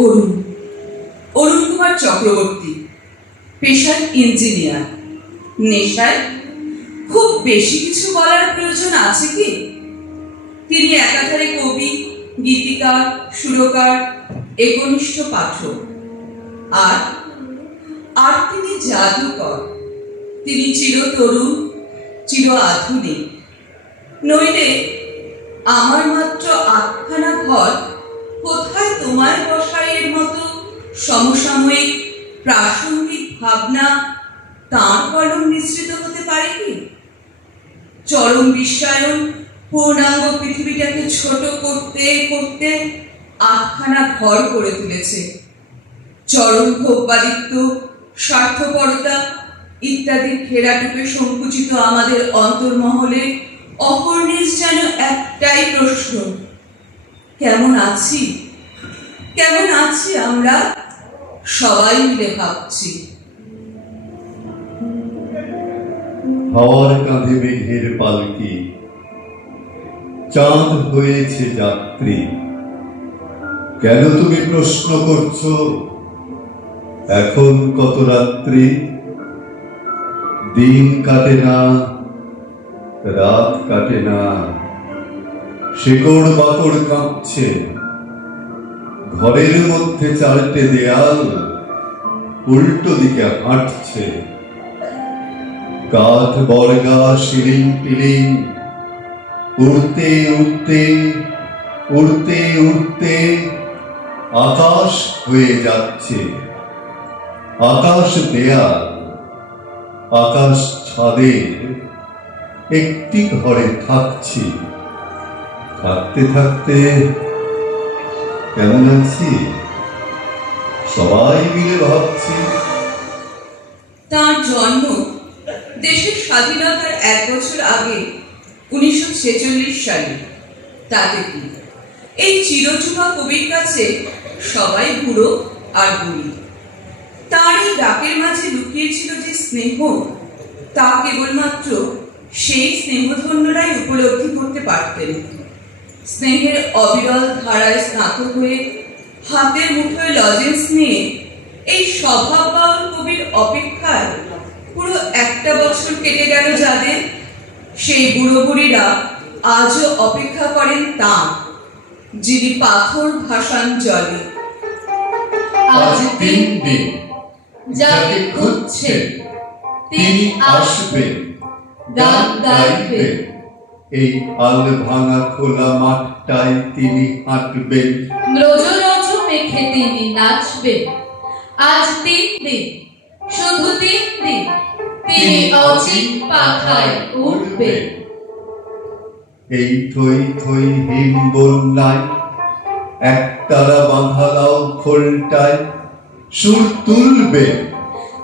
অরুণ অরুণ কুমার চক্রবর্তী, পেশায় ইঞ্জিনিয়ার। নেশায় খুব বেশি কিছু বলার প্রয়োজন আছে কি? তিনি একাধারে কবি, গীতিকার, সুরকার, একনিষ্ঠ পাঠক। আর তিনি জাদুকর। তিনি চিরতরুণ, চির আধুনিক। নইলে আমার মাত্র 8খানা ঘর কোথায় তোমায় বসাইয়ের মতো সমসাময়িক প্রাসঙ্গিক ভাবনা তাঁর কলম মিশ্রিত হতে পারে কি? চরম বিশ্বায়ন পূর্ণাঙ্গ পৃথিবীটাকে ছোট করতে করতে 8খানা ঘর করে তুলেছে। চরম ভোগবাদিত্ব, স্বার্থপরতা ইত্যাদি ঘেরাটুপে সংকুচিত আমাদের অন্তর্মহলে অহর্নিশ যেন একটাই প্রশ্ন, কেমন আছি? কেমন আছি আমরা? সবাই মিলে ভাবছি। হাওয়ার কাঁধে মেঘের পালকি, চাঁদ হয়েছে যাত্রী। কেন তুমি প্রশ্ন করছো এখন কত রাত্রি? দিন কাটে না, রাত কাটে না, শেকড় বাকড় কাঁপছে। ঘরের মধ্যে 4টে দেয়াল উল্টো দিকে হাঁটছে। কাঠ বর্গা শিলিং টিলিং উড়তে উড়তে উড়তে উড়তে আকাশ হয়ে যাচ্ছে। আকাশ দেয়াল, আকাশ ছাদের একটি ঘরে থাকছি। থাকতে থাকতে কেমন আছি সবাই মিলে ভাবছি। তার জন্ম দেশের স্বাধীনতার 1 বছর আগে 1946 সালে। তাতে কি, এই চিরযুবা কবির কাছে সবাই বুড়ো আর বুড়ি। তার এই ডাকের মাঝে লুকিয়েছিল যে স্নেহ, তা কেবলমাত্র সেই স্নেহধন্যরাই উপলব্ধি করতে পারতেন। স্নেহের অবিরল ধারায় স্নাতক হয়ে হাতের মুঠোয় লজেন্স নিয়ে এই স্বভাববান কবির অপেক্ষায় পুরো 1টা বছর কেটে গেল যাদের, সেই বুড়ো বুড়িরা আজও অপেক্ষা করেন তাঁর, যিনি পাথর ভাসান জলে। আজ 3 দিন যাকে খুঁজছেন তিনি আসবেন, গান গাইবেন। এই আল ভাঙা খোলা মাঠটায় তিনি হাঁটবেন। রোজ রোজ মেঘে তিনি নাচবেন। আজ 3 দিন, শুধু 3 দিন, তিনি অচিন পাখায় উঠবেন। এই থই থই হিম বন্যায় একতারা বাঁধা লাউ খোলটায় সুর তুলবেন।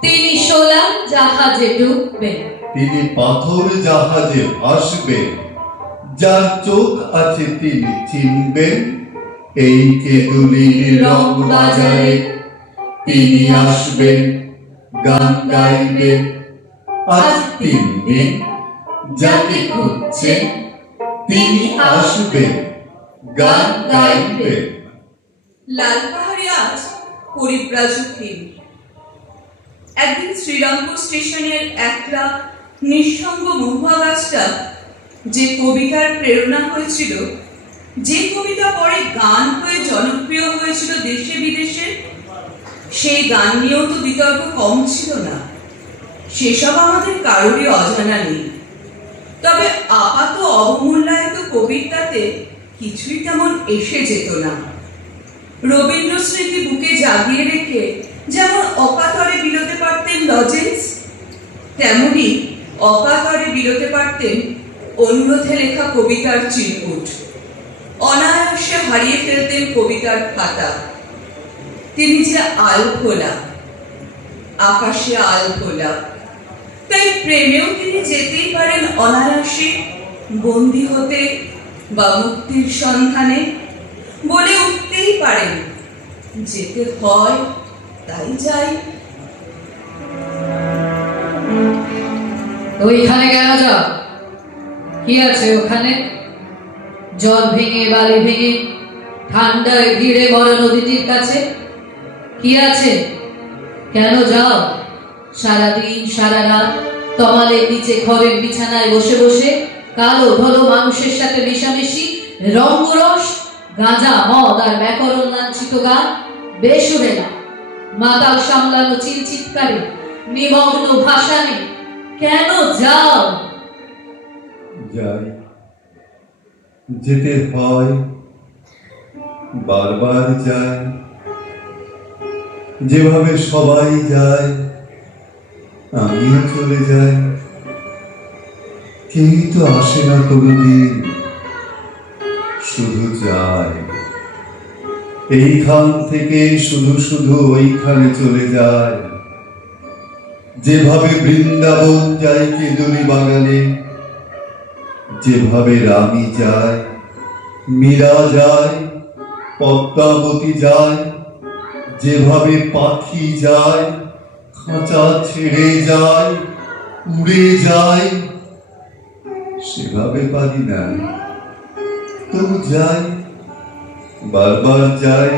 তিনি সোলার জাহাজে ডুববেন। তিনি পাথর জাহাজে ভাসবেন। যার চোখ আছে তিনি চিনবেন। এই কেদুলির রং বাজারে তিনি আসবেন, গান গাইবেন। আজ 3 দিন যাকে খুঁজছেন তিনি আসবেন, গান গাইবেন। লালপাহাড়ে আজ পরিব্রাজকহীন। একদিন শ্রীরামপুর স্টেশনের একলা নিঃসঙ্গ মহুয়া গাছটা যে কবিতার প্রেরণা হয়েছিল, যে কবিতা পরে গান হয়ে জনপ্রিয় হয়েছিল দেশে বিদেশে, সেই গান নিয়েও তো বিতর্ক কম ছিল না। সেসব আমাদের কারোরই অজানা নেই। তবে আপাত অবমূল্যায়িত কবিতাতে কিছুই তেমন এসে যেত না। রবীন্দ্র স্মৃতি বুকে জাগিয়ে রেখে যেমন অকাতরে বিলোতে পারতেন লজেন্স, তেমনি অকাতরে বিলোতে পারতেন অনুরোধে লেখা কবিতার চিরকুট। অনায়াসে হারিয়ে ফেলতেন কবিতার খাতা। তিনি যে আলফোলা, আকাশে আলফোলা, তাই প্রেমেও তিনি যেতেই পারেন অনায়াসে, বন্দী হতে বা মুক্তির সন্ধানে। বলে উঠতেই পারেন, যেতে হয় তাই যাই। ওইখানে কেন যাও? কি আছে ওখানে? জল ভেঙে বালি ভেঙে ঠান্ডায় ভিড়ে মরা নদীটির কাছে? কি আছে? কেন যাও সারাদিন সারা রাত তমালের নিচে খড়ের বিছানায় বসে বসে কালো ধলো মানুষের সাথে মেশামেশি, রঙ্গরস, গাঁজা, মদ আর ব্যাকরণ লাঞ্ছিত গান, বেসুরে না, মাতাল সামলানো চিৎকারে, নিমগ্ন ভাষানে কেন যাও? যাই, যেতে হয়, বারবার যায়, যেভাবে সবাই যায় আমিও চলে যাই। কেউই তো আসে না কোনোদিন, শুধু যায়। এইখান থেকে শুধু শুধু ওইখানে চলে যায়, যেভাবে বৃন্দাবন যায় কেদুরি বাগানে, যেভাবে রানী যায়, মীরা যায়, পদ্মাবতী যায়, যেভাবে পাখি যায়, খাঁচা ছেড়ে যায়, উড়ে যায়, সেভাবে পারি না, তবু যাই, বারবার যাই,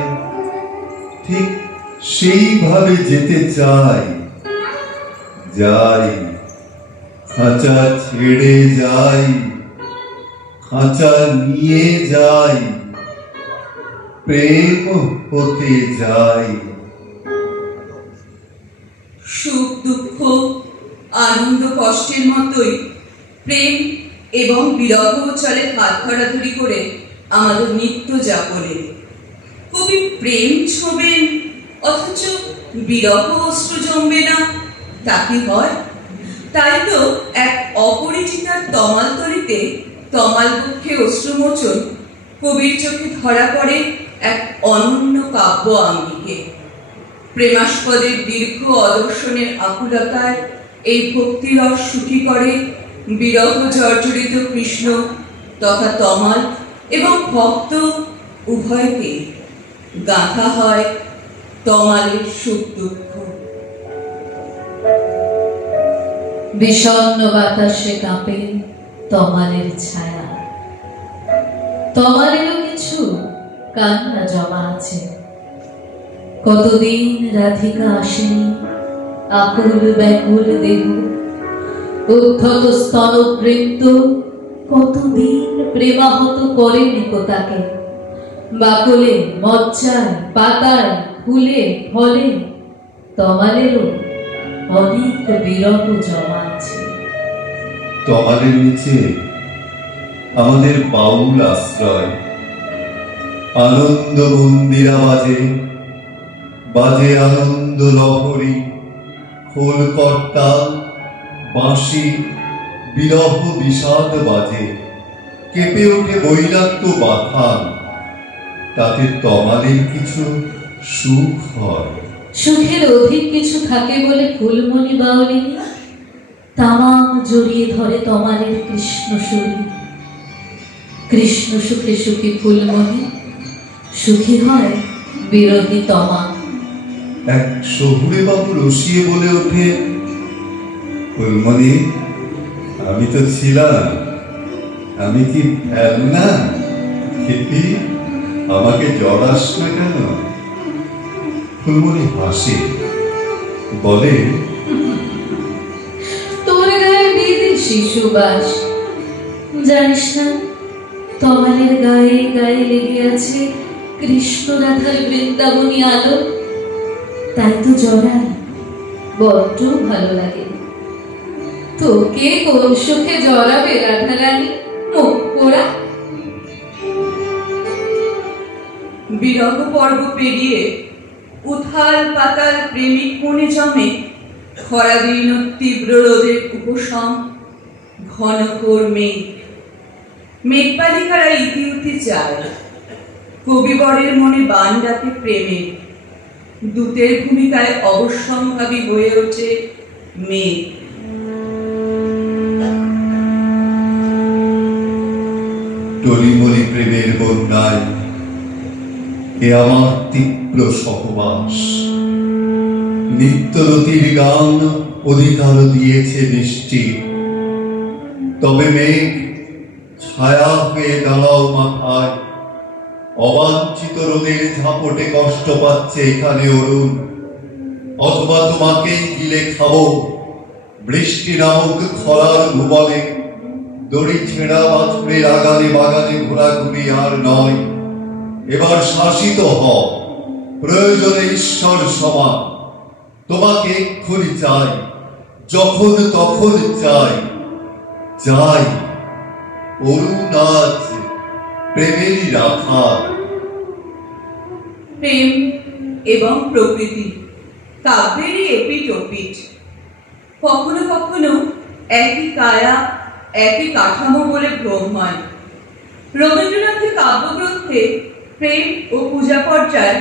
ঠিক সেইভাবে যেতে চাই। যাই, খাঁচা ছেড়ে যাই, খাঁচা নিয়ে যাই, প্রেম হতে যাই। সুখ দুঃখ আনন্দ কষ্টের মতোই প্রেম এবং বিরহ চলে হাত ধরাধরি করে আমাদের নিত্য যাপনে। কবি প্রেম ছোঁবেন অথচ বিরহ অশ্রু জমবে না, তা কি হয়? তাই তো এক অপরিচিতার তমালতলিতে তমাল বক্ষে অশ্রুমোচন কবির চোখে ধরা পড়ে এক অনন্য কাব্য আঙ্গিকে। প্রেমাস্পদের দীর্ঘ অদর্শনের আকুলতায় এই ভক্তিরস সুখী করে বিরহ জর্জরিত কৃষ্ণ তথা তমাল এবং ভক্ত উভয়কে। গাঁথা হয় তমালের সুখ দুঃখ। বিষণ্ণ বাতাসে কাঁপে তমালের ছায়া, তমালেরও কিছু কান্না জমা আছে। কতদিন রাধিকা আসেনি, আকুল ব্যাকুল দেহ, উদ্ধত স্তনবৃন্দ কতদিন প্রেমাহত করেনি তাকে। বাকলে, মজ্জায়, পাতায়, ফুলে, ফলে তমালেরও অনেক বিরহ জমা আছে। তমালের নিচে আমাদের বাউল আশ্রয়। আনন্দ মন্দিরা বাজে, বাজে আনন্দ লহরী, খোল করতাল, বাঁশি, বিরহ বিষাদ বাজে, কেঁপে ওঠে বৈরাগ্য বাথান। তাতে তমালের কিছু সুখ হয়। সুখের অধিক কিছু থাকে বলে ফুলমণি বাউলিনী তামাম জড়িয়ে ধরে তমালের কৃষ্ণ শরীর। কৃষ্ণ সুখে সুখী ফুলমণি, সুখী হয় বিরোধী তমা। এক শহুরে বাবু রসিয়ে বলে ওঠে, ফুলমণি, আমি তো ছিলাম, আমি কি ফেলনা? খেপি, আমাকে জড়াস না কেন? ফুলমণি হাসে, বলে, তোর গায়ে বিদেশি সুবাস, জানিস না তমালের গায়ে গায়ে লেগে আছে কৃষ্ণ রাধার বৃন্দাবনী আলো। তাই তো জড়াই, বড্ড ভালো লাগে। তোকে কোন সুখে জড়াবে রাধা রানী, মুখ পোড়া। বিরহ পর্ব পেরিয়ে উথাল পাতাল প্রেমিক মনে জমে খরাদিন তীব্র রোদের উপশম। ঘনঘোর মেঘ, মেঘবালিকারা ইতিউতি চায়। কবিবরের মনে বান ডাকে প্রেমের। দূতের ভূমিকায় অবশ্যম্ভাবী হয়ে ওঠে মেঘ। টলিমলি প্রেমের বন্যায় এ আমার তীব্র সহবাস। নিত্যরতির গান অধিকার দিয়েছে বৃষ্টি। তবে মেঘ ছায়া হয়ে দাঁড়াও মাথায়, অবাঞ্ছিত রোদের ঝাপটে কষ্ট পাচ্ছে এখানে অরুণ, অথবা তোমাকে গিলে খাবো বৃষ্টি নামক খরার ভুবনে। দড়ি ছেঁড়া বাছুরের আগানে বাগানে ঘোরাঘুরি আর নয়, এবার শাসিত হও, প্রয়োজনে ঈশ্বর সমান। তোমাকে এক্ষুনি চাই, যখন তখন চাই, চাই। অরুণ আজ প্রেমেরই রাখাল। প্রেম এবং প্রকৃতি কাব্যেরই এপিঠ ওপিঠ, কখনো কখনো একই কায়া একই কাঠামো বলে ভ্রম হয়। রবীন্দ্রনাথের কাব্যগ্রন্থে প্রেম ও পূজা পর্যায়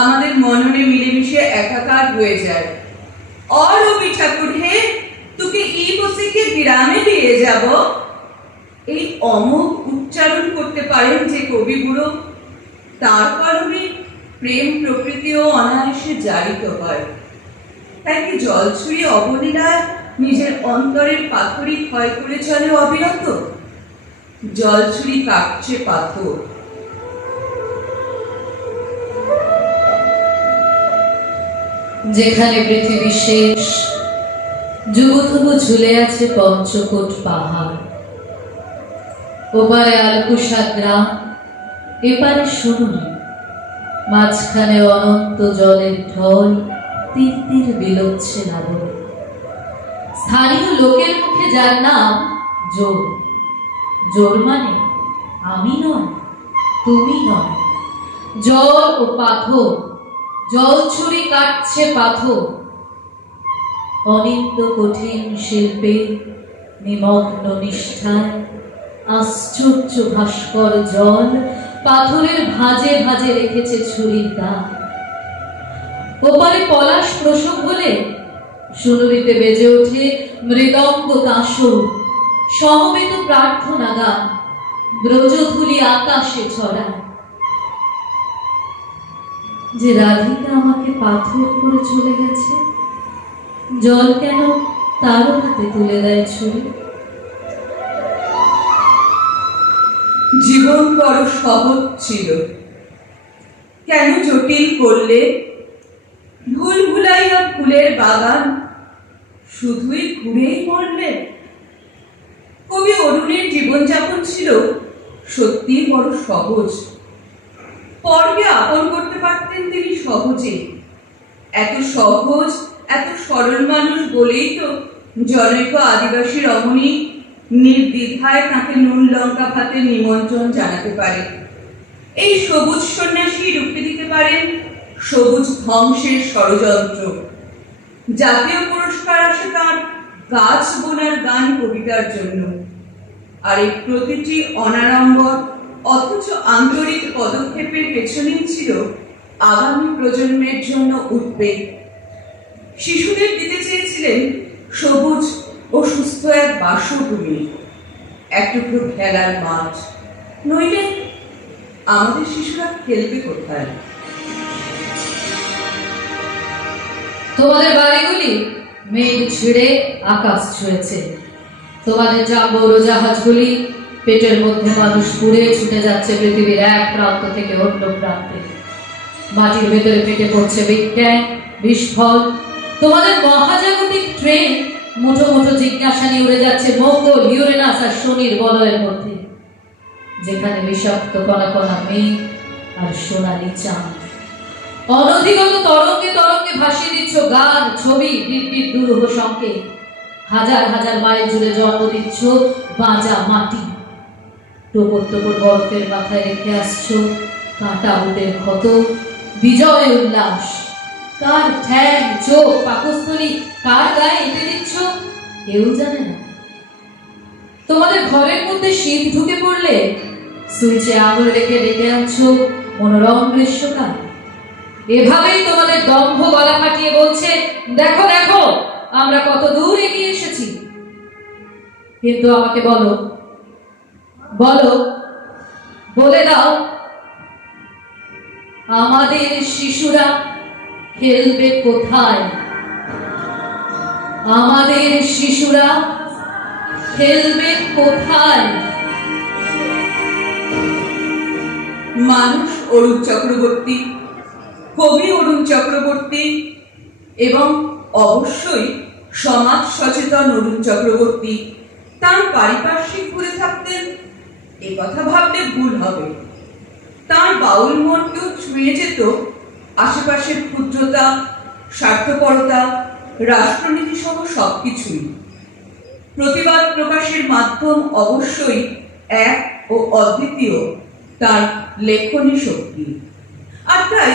আমাদের মননে মিলেমিশে একাকার হয়ে যায়। और রবি ঠাকুর হে তোকে ই বসিকে গ্রামে দিয়ে যাব, এই অমোঘ উচ্চারণ করতে পারেন যে কবিগুরু, তার কারণে প্রেম প্রকৃতিও অনায়াসে জারিত হয়। তাই কি জলছুঁয়ে অবলীলায় নিজের অন্তরের পাথরই ক্ষয় করে চলে অবিরত? জলছুরি কাটছে পাথর। যেখানে পৃথিবী শেষ, যুবথুবু ঝুলে আছে পঞ্চকোট পাহাড়, ওপারে আলকুষা গ্রাম, এপারে শুনুনি, মাঝখানে অনন্ত জলের ঢল তীর তীর বিলোচ্ছে লাবণ। স্থানীয় লোকের মুখে যার নাম জোর। জোর মানে আমি নয়, তুমি নয়, জল ও পাথর। জলছুরি কাটছে পাথর, অনিত্য কঠিন শিল্পে নিমগ্ন নিষ্ঠায় আশ্চর্য ভাস্কর জল পাথরের ভাঁজে ভাঁজে রেখেছে ছুরির দাগ। ওপারে পলাশ প্রসব হলে সুন্দরীতে বেজে ওঠে মৃদঙ্গ কাঁসর, সমবেত প্রার্থনা গান ব্রজধূলি আকাশে ছড়ায়। যে রাধিকা আমাকে পাথর করে চলে গেছে, জল কেন তারও হাতে তুলে দেয় ছুরি? জীবন বড় সহজ ছিল, কেন জটিল করলে? ভুল ভুলাইয়া ফুলের বাগান শুধুই ঘুরেই মরলে। কবি অরুণের জীবনযাপন ছিল সত্যি বড় সহজ। পরকে আপন করতে পারতেন তিনি সহজে। এত সহজ, এত সরল মানুষ বলেই তো জনৈক আদিবাসী রমণী নির্দ্বিধায় তাকে নুন লঙ্কা ভাতের নিমন্ত্রণ জানাতে পারে। এই সবুজ সন্ন্যাসী রুখে দিতে পারেন সবুজ ধ্বংসের ষড়যন্ত্র। জাতীয় পুরস্কার আসে তার গাছ বোনার গান কবিতার জন্য। আর এই প্রতিটি অনাড়ম্বর অথচ আন্তরিক পদক্ষেপের পেছনেই ছিল আগামী প্রজন্মের জন্য উদ্বেগ। শিশুদের দিতে চেয়েছিলেন সবুজ ও সুস্থ এক বাসভূমি, এক টুকরো খেলার মাঠ। নইলে আমাদের শিশুরা খেলবে কোথায়? তোমাদের বাড়িগুলি মেঘ ছিঁড়ে আকাশ ছুঁয়েছে, তোমাদের জাম্বো উড়োজাহাজগুলি পেটের মধ্যে মানুষ পুড়ে ছুটে যাচ্ছে পৃথিবীর এক প্রান্ত থেকে অন্য প্রান্তে। মাটির ভেতরে পেটে পড়ছে বিজ্ঞান বিস্ফল। তোমাদের মহাজাগতিক ট্রেন মুঠো মুঠো জিজ্ঞাসা নিয়ে উড়ে যাচ্ছে মঙ্গল, ইউরেনাস আর শনির বলয়ের মধ্যে, যেখানে বিষাক্ত কণা কণা মেঘ আর সোনালি চাঁদ। অনধিগত তরঙ্গে তরঙ্গে ভাসিয়ে দিচ্ছ গান, ছবি, বিদ্যুৎ দুরূহ সংকেত। হাজার হাজার মাইল জুড়ে জন্ম দিচ্ছ বাঁচা মাটি। টোপর টোপর বরফের মাথায় রেখে আসছো কাঁটা উটের ক্ষত, বিজয় উল্লাস। কার ঠ্যাং, চোখ, পাকস্থলী কার গায়ে এঁটে দিচ্ছ কেউ জানে না। তোমাদের ঘরের মধ্যে শীত ঢুকে পড়লে সুইচে আঙুল রেখে ডেকে আনছো মনোরম গ্রীষ্মকাল। এভাবেই তোমাদের দম্ভ গলা ফাটিয়ে বলছে, দেখো দেখো আমরা কত দূর এগিয়ে এসেছি। কিন্তু আমাকে বলো, বলো, বলে দাও, আমাদের শিশুরা খেলবে কোথায়? আমাদের শিশুরা খেলবে কোথায়? মানুষ অরুণ চক্রবর্তী, কবি অরুণ চক্রবর্তী এবং অবশ্যই সমাজ সচেতন অরুণ চক্রবর্তী তার পারিপার্শ্বিক ঘুরে থাকতেন এ কথা ভাবলে ভুল হবে। তার বাউল মনকেও ছুঁয়ে যেত আশেপাশের ক্ষুদ্রতা, স্বার্থপরতা, রাষ্ট্রনীতি সহ সবকিছুই। প্রতিবাদ প্রকাশের মাধ্যম অবশ্যই এক ও অদ্বিতীয় তার লেখনী শক্তি। আর তাই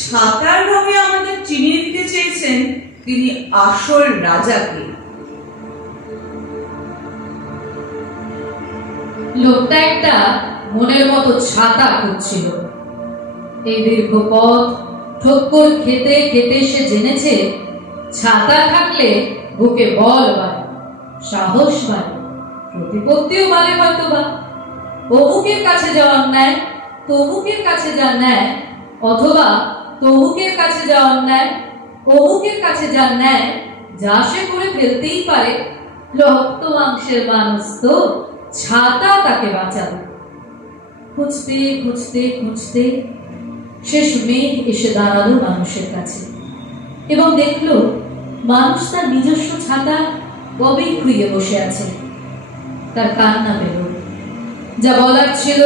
ছাতার রঙে আমাদের চিনিয়ে দিতে চেয়েছেন তিনি আসল রাজাকে। লোকটা একটা মনের মতো ছাতা খুঁজছিল। এই দীর্ঘ পথ ঠক্কর খেতে খেতে সে জেনেছে ছাতা থাকলে বুকে বল বাড়ে, সাহস বাড়ে, প্রতিপত্তিও বাড়ে হয়তোবা। অমুকের কাছে যাওয়া অন্যায় তমুকের কাছে যা ন্যায়, অথবা তমুকের কাছে যা অন্যায় অমুকের কাছে যা ন্যায়, যা সে করে ফেলতেই পারে। রক্ত মাংসের মানুষ তো, ছাতা তাকে বাঁচাবে। খুঁজতে খুঁজতে খুঁজতে শেষ মেঘ এসে দাঁড়ালো মানুষের কাছে এবং দেখলো মানুষ তার নিজস্ব ছাতা কবেই খুইয়ে বসে আছে। তার কান্না পেল। যা বলার ছিল,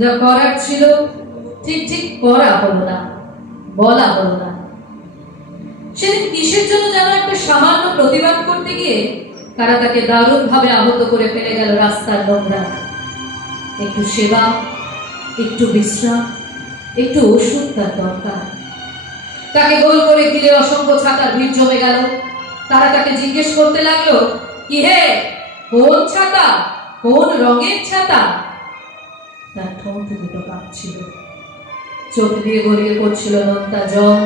যা করার ছিল, ঠিক ঠিক করা হলো না, বলা হলো না। সেদিন কিসের জন্য যেন একটা সামান্য প্রতিবাদ করতে গিয়ে তারা তাকে দারুণ ভাবে আহত করে ফেলে গেল রাস্তার নোংরা। একটু সেবা, একটু বিশ্রাম, একটু ওষুধ তার দরকার। তাকে গোল করে ঘিরে অসংখ্য ছাতার ভিড় জমে গেল। তারা তাকে জিজ্ঞেস করতে লাগলো, কি হে, কোন ছাতা, কোন রঙের ছাতা? তার ঠোঁট দুটো কাঁপছিল, চোখ দিয়ে গড়িয়ে পড়ছিল নোনতা জল,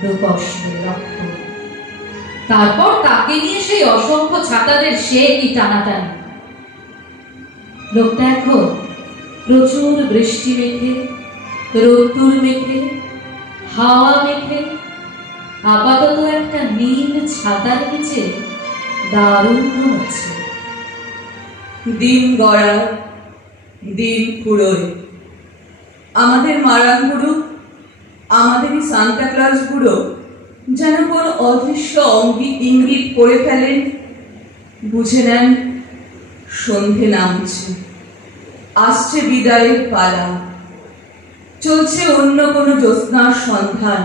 দুকষ্টে রক্ত। তারপর তাকে নিয়ে সেই অসংখ্য ছাতাদের সে কি টানাটানি। লোকটা এখন প্রচুর বৃষ্টি মেখে, রোদ্দুর মেখে, হাওয়া মেখে আপাতত একটা নীল ছাতার নিচে দারুণ ঘুমাচ্ছে। দিন গড়ায়, দিন ফুরোয়। আমাদের মারান গুরু, আমাদেরই সান্তা ক্লজ গুরু যেন কোন অদৃশ্য ইঙ্গিত করে ফেলেন, বুঝে নেন সন্ধে নামছে, আসছে বিদায়ের পালা, চলছে অন্য কোনো জ্যোৎস্নার সন্ধান।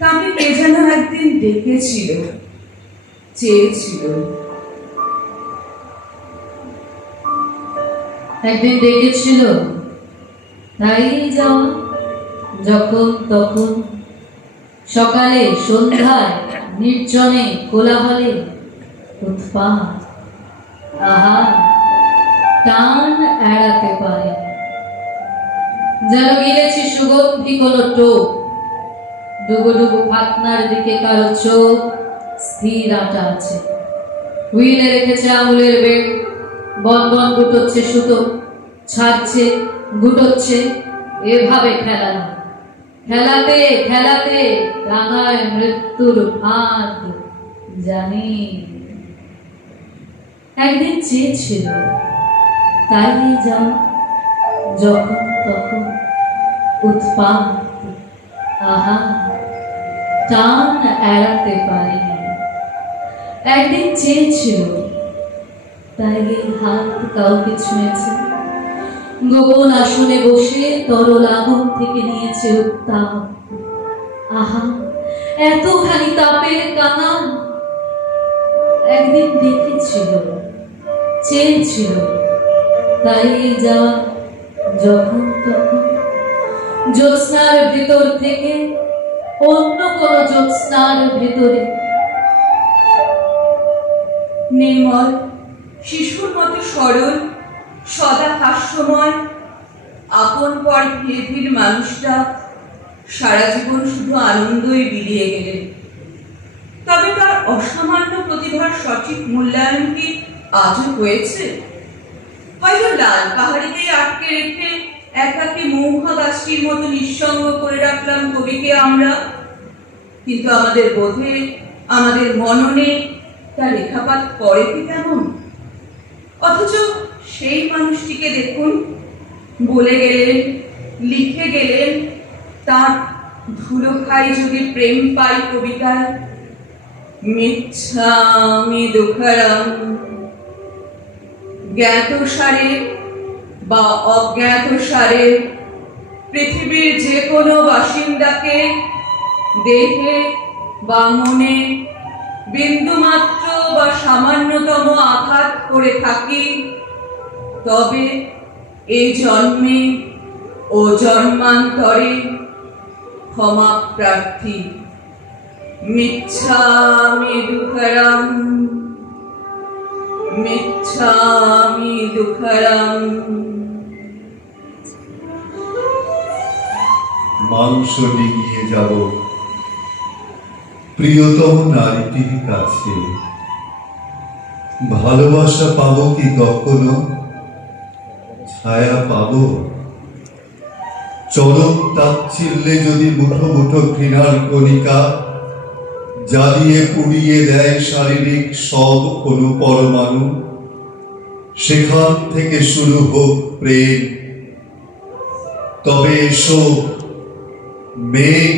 তাকে কে যেন একদিন ডেকেছিল, চেয়েছিল। একদিন ডেকেছিল, তাই যাও যখন তখন, সকালে সন্ধ্যায়, নির্জনে কোলাহলে, উৎপাত। আহা, টান এড়াতে পারে। যেন গিলেছি সুগন্ধি কোন টোপ, ডুবু ডুবু ফাতনার দিকে কারো চোখ স্থির আটা আছে। হুইলে রেখেছে আঙুলের বেগ, বন বন গুটোচ্ছে সুতো, ছাড়ছে গুটোচ্ছে, এভাবে খেলানো। খেলাতে খেলাতে রাঙায় মৃত্যুর ফাঁদ, জানি। একদিন চেয়েছিল, তাই যাও যখন তখন, উৎপাত। আহা, টান এড়াতে পারিনি। একদিন চেয়েছিল, তাই হাত কাউকে ছুঁয়েছে, গোপন আসনে বসে তরল আগুন থেকে নিয়েছে উত্তাপ। আহা, এতখানি তাপের কাঙাল। একদিন ডেকেছিল, চেয়েছিল, তাই যাওয়া যখন তখন, জ্যোৎস্নার ভেতর থেকে অন্য কোন জ্যোৎস্নার ভেতরে। নির্মল, শিশুর মতো সরল, সদা হাস্যময়, আপন পর ধীরে ধীরে মানুষটা সারা জীবন শুধু আনন্দই বিলিয়ে গেলেন। তবে তার অসামান্য প্রতিভার সঠিক মূল্যায়ন কি আজও হয়েছে? হয়তো লাল পাহাড়িতেই আটকে রেখে একাকী মৌহা গাছটির মতো নিঃসঙ্গ করে রাখলাম কবিকে আমরা, কিন্তু আমাদের বোধে, আমাদের মননে তার রেখাপাত করে কি তেমন? অথচ সেই মানুষটিকে দেখুন, বলে গেলেন, লিখে গেলেন, তার ধুলো খাই যদি প্রেম পাই কবিতায়। মিচ্ছামি দুঃখরম। জ্ঞাত সারে বা অজ্ঞাত সারে পৃথিবীর যে কোনো বাসিন্দাকে দেহে বা মনে বিন্দুমাত্র বা সামান্যতম আঘাত করে থাকি, তবে এই জন্মে ও জন্মান্তরে ক্ষমা প্রার্থী। মিচ্ছামি দুঃখরম, মিচ্ছামি দুঃখরম। মাংস ডিঙিয়ে যাব প্রিয়তম নারীটির কাছে। ভালোবাসা পাবো কি কখনো? ছায়া পাবো? চরম তাচ্ছিল্যে যদি মুঠো মুঠো ঘৃণার কণিকা জ্বালিয়ে পুড়িয়ে দেয় শারীরিক সব অনুপরমাণু, সেখান থেকে শুরু হোক প্রেম। তবে এসো মেঘ,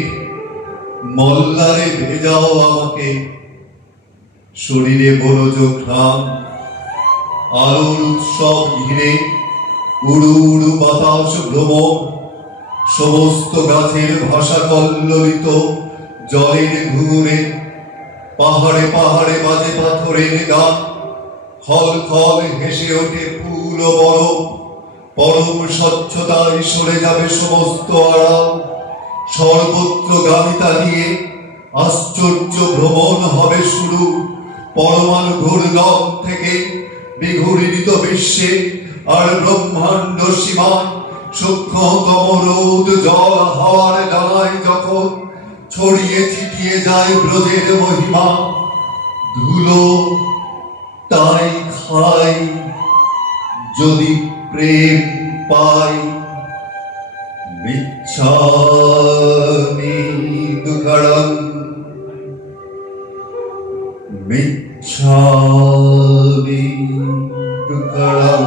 মল্লারে ভেজাও আমাকে। শরীরে বরজ ঘ্রাম, আলোর উৎসব ঘিরে উড়ু উড়ু বাতাস ভ্রমণ, সমস্ত গাছের ভাষা কল্লোলিত জলের ঘুরে, পাহাড়ে পাহাড়ে বাজে পাথরের গান, খল খল হেসে ওঠে ফুল ও বরফ। পরম স্বচ্ছতায় সরে যাবে সমস্ত আড়াল, সর্বত্র গামিতা নিয়ে আশ্চর্য ভ্রমণ হবে শুরু। পরমাণু ঘূর্ণন থেকে বিঘূর্ণিত বিশ্বে আর ব্রহ্মাণ্ড সীমায় সূক্ষ্মতম রোদ জল হাওয়ার ডানায় যখন ছড়িয়ে ছিটিয়ে যায় ব্রজের মহিমা, ধুলো তাই খাই যদি প্রেম পাই। মিচ্ছামি দুঃখরম, মিচ্ছামি দুঃখরম।